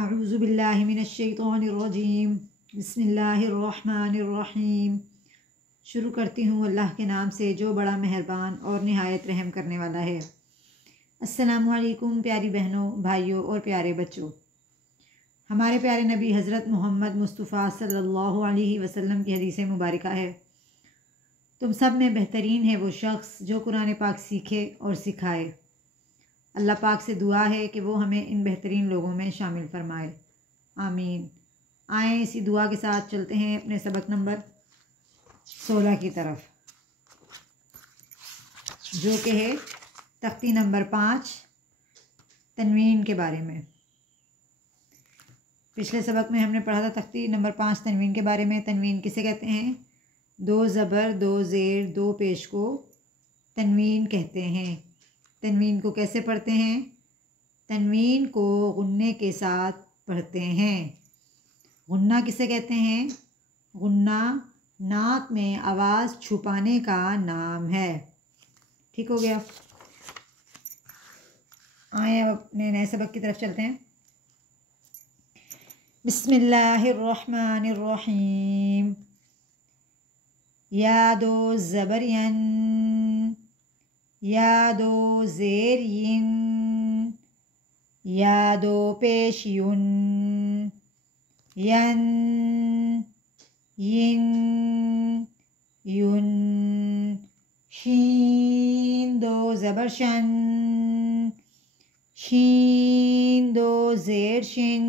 اعوذ باللہ من الشیطان الرجیم بسم اللہ الرحمن الرحیم۔ شروع کرتی ہوں اللہ کے نام سے جو بڑا مہربان اور نہایت رحم کرنے والا ہے۔ السلام علیکم پیاری بہنوں، بھائیوں اور پیارے بچوں۔ ہمارے پیارے نبی حضرت محمد مصطفیٰ صلی اللہ علیہ وسلم کی حدیث مبارکہ ہے، تم سب میں بہترین ہے وہ شخص جو قرآن پاک سیکھے اور سکھائے۔ اللہ پاک سے دعا ہے کہ وہ ہمیں ان بہترین لوگوں میں شامل فرمائے، آمین۔ آئیں اسی دعا کے ساتھ چلتے ہیں اپنے سبق نمبر 16 کی طرف، جو کہ ہے تختی نمبر 5 تنوین کے بارے میں۔ پچھلے سبق میں ہم نے پڑھا تھا تختی نمبر 5 تنوین کے بارے میں۔ تنوین کسے کہتے ہیں؟ 2 زبر 2 زیر 2 پیش کو تنوین کہتے ہیں۔ تنوین کو کیسے پڑھتے ہیں؟ تنوین کو غنّے کے ساتھ پڑھتے ہیں۔ غنّہ کسے کہتے ہیں؟ غنّہ ناک میں آواز چھپانے کا نام ہے۔ ٹھیک ہو گیا؟ آئیں اب اپنے نئے سبق کی طرف چلتے ہیں۔ بسم اللہ الرحمن الرحیم۔ یا 2 زبر ین، یا 2 زیر ین، یا 2 پیش یون، ین ین یون۔ شین 2 زبر شن، شین 2 زیر شن،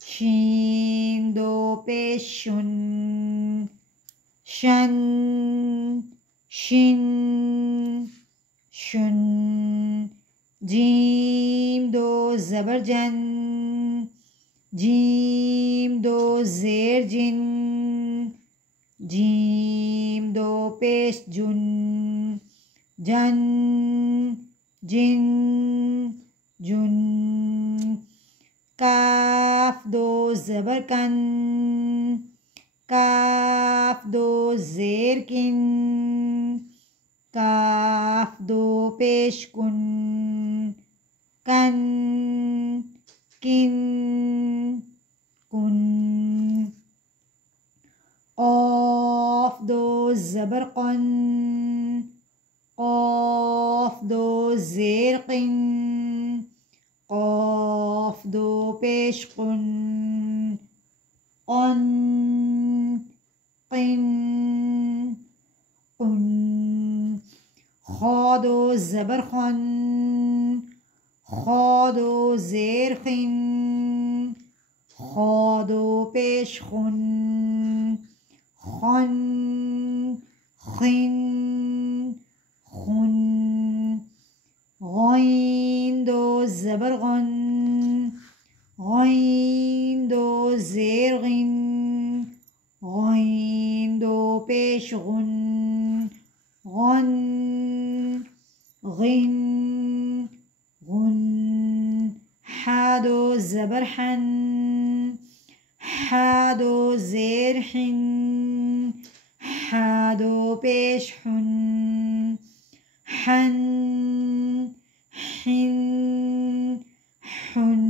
شین 2 پیش شن، شن شن شن۔ جیم 2 زبر جن، جیم 2 زیر جن، جیم 2 پیش جن، جن جن جن۔ کاف 2 زبر کن، کاف 2 زیر کن، کاف 2 پیش کن، کن کن کن۔ قاف 2 زبر قن، قاف 2 زیر قن، قاف 2 پیش قن، قن قن قن۔ خا 2 زبر خن، خا 2 زیر خن، خا 2 پیش خن، خن خن خن۔ غین 2 زبر غن، غین 2 زیر غن، غین 2 پیش غن، غن غن غن۔ حا 2 زبر حن، حا 2 زیر حن، حا 2 پیش حن، حن حن حن۔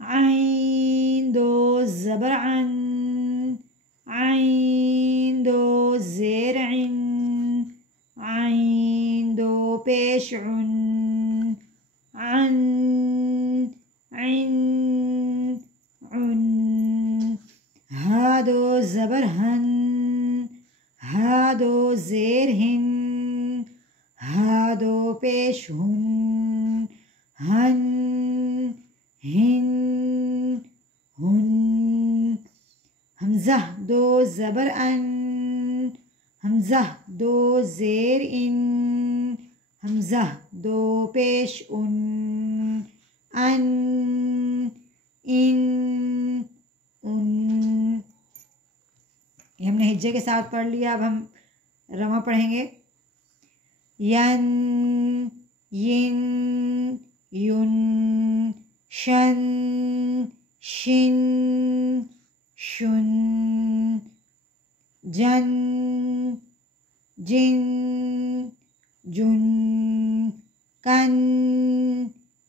عین 2 زبر عن، عین 2 زیر عن، عین 2 پیش عن، عن عن عن۔ ہا 2 زبر ہن، ہا 2 زیر ہن، ہا 2 پیش ہن، ہن ہن ہن۔ حمزہ 2 زبر ان، حمزہ 2 زیر ان، حمزہ 2 پیش ان، ان ان ان۔ یہ ہم نے ہجے کے ساتھ پڑھ لیا، اب ہم رواں پڑھیں گے۔ ین ین یون، شن شن شن، جن جن جن، کن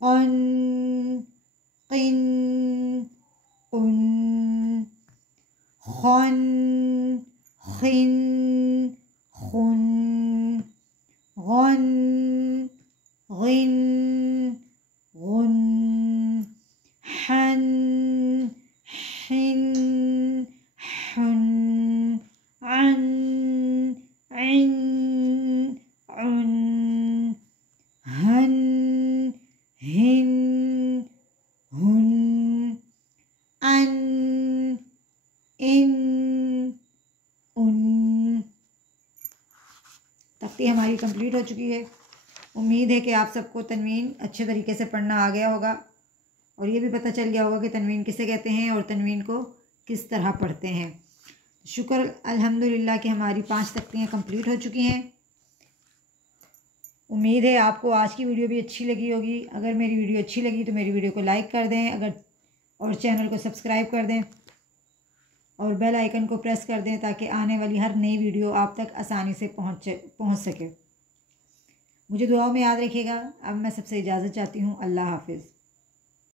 قن قن قن خن خن خن غن غن غن حن حن حن عن عن عن هن ہن ہن ان ان ان۔ تختی ہماری کمپلیٹ ہو چکی ہے۔ امید ہے کہ آپ سب کو تنوین اچھے طریقے سے پڑھنا آ گیا ہوگا اور یہ بھی پتہ چل گیا ہوگا کہ تنوین کسے کہتے ہیں اور تنوین کو کس طرح پڑھتے ہیں۔ شکر الحمدللہ کہ ہماری 5 تختیاں کمپلیٹ ہو چکی ہیں۔ امید ہے آپ کو آج کی ویڈیو بھی اچھی لگی ہوگی۔ اگر میری ویڈیو اچھی لگی تو میری ویڈیو کو لائک کر دیں اور چینل کو سبسکرائب کر دیں اور بیل آئیکن کو پریس کر دیں تاکہ آنے والی ہر نئی ویڈیو آپ تک آسانی سے پہنچ سکے۔ مجھے دعاؤں میں یاد رکھیے گا۔ اب میں سب سے اجازت چاہتی ہوں۔ اللہ حافظ۔